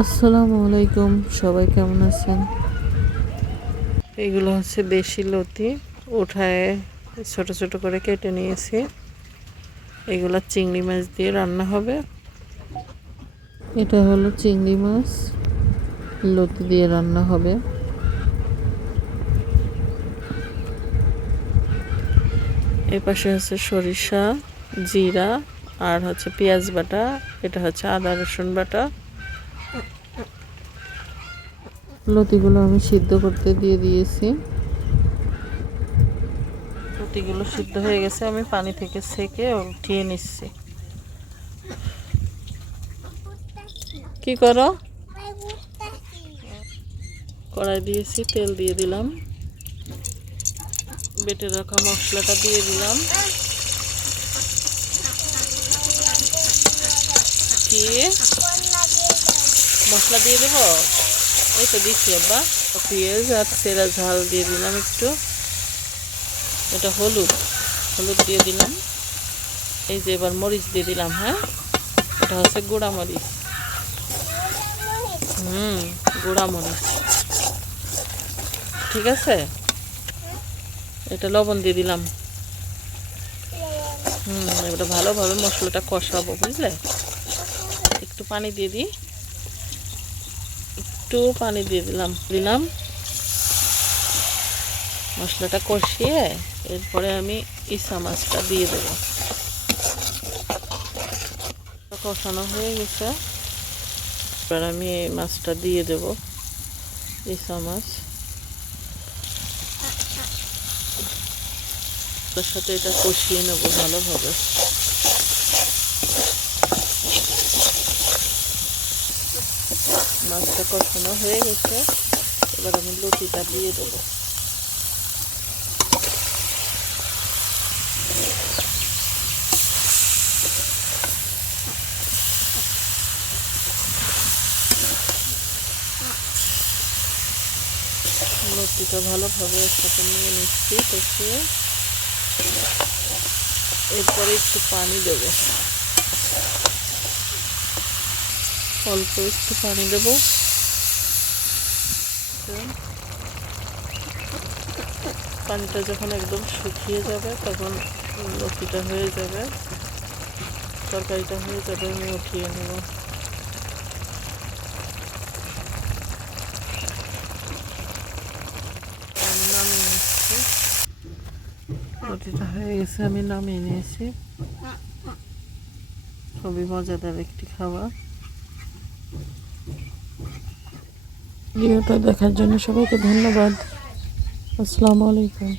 আসসালামু আলাইকুম সবাই কেমন আছেন? এগুলো হচ্ছে দেশি লতি উঠায় ছোট ছোট করে কেটে নিয়েছি। এগুলো চিংড়ি মাছ দিয়ে রান্না হবে। এটা হলো চিংড়ি মাছ লতি দিয়ে রান্না হবে। এ পাশে হচ্ছে সরিষা জিরা আর হচ্ছে পেঁয়াজ বাটা এটা হচ্ছে আদা রসুন বাটা। লতিগুলো আমি সিদ্ধ করতে দিয়ে দিয়েছি। লতিগুলো সিদ্ধ হয়ে গেছে, আমি পানি থেকে সেকে উঠিয়ে নিচ্ছি। কি করো? কড়াই দিয়েছি, তেল দিয়ে দিলাম। বেটে রাখা মশলাটা দিয়ে দিলাম। কি মশলা দিয়ে দেবো? এই তো দিচ্ছি আব্বা। পেঁয়াজ আর সেরা ঝাল দিয়ে দিলাম একটু। এটা হলুদ। হলুদ দিয়ে দিলাম। এই যে এবার মরিচ দিয়ে দিলাম হ্যাঁ? এটা হচ্ছে গুঁড়া মরিচ। হুম, গুঁড়া মরিচ। ঠিক আছে? এটা লবণ দিয়ে দিলাম। হুম, এবার ভালোভাবে মশলাটা কষাবো, বুঝলে? একটু পানি দিয়ে দিই। একটু পানি দিয়ে দিলাম দিলাম। মশলাটা কষিয়ে এরপরে আমি ইসা মাছটা দিয়ে দেব। কষানো হয়ে গেছে। এবার আমি এই মাছটা দিয়ে দেব, ইসা মাছ। তার সাথে এটা কষিয়ে নেব ভালোভাবে। মাছটা কষানো হয়ে গেছে। এবার আমি লতিটা দিয়ে দেবো। লতিটা ভালোভাবে একসাথে নিয়ে নিচ্ছি, কষিয়ে। এরপরে একটু পানি দেবো। অল্প একটু পানি দেব। পানিটা যখন একদম শুকিয়ে যাবে তখন লতিটা হয়ে যাবে তরকারিটা হয়ে যাবে আমি উঠিয়ে নেব। আমি নামিয়ে নিচ্ছি। লতিটা হয়ে গেছে আমি নামিয়ে নিয়েছি। খুবই মজাদার একটি খাবার। ভিডিওটা দেখার জন্য সবাইকে ধন্যবাদ। আসসালামু আলাইকুম।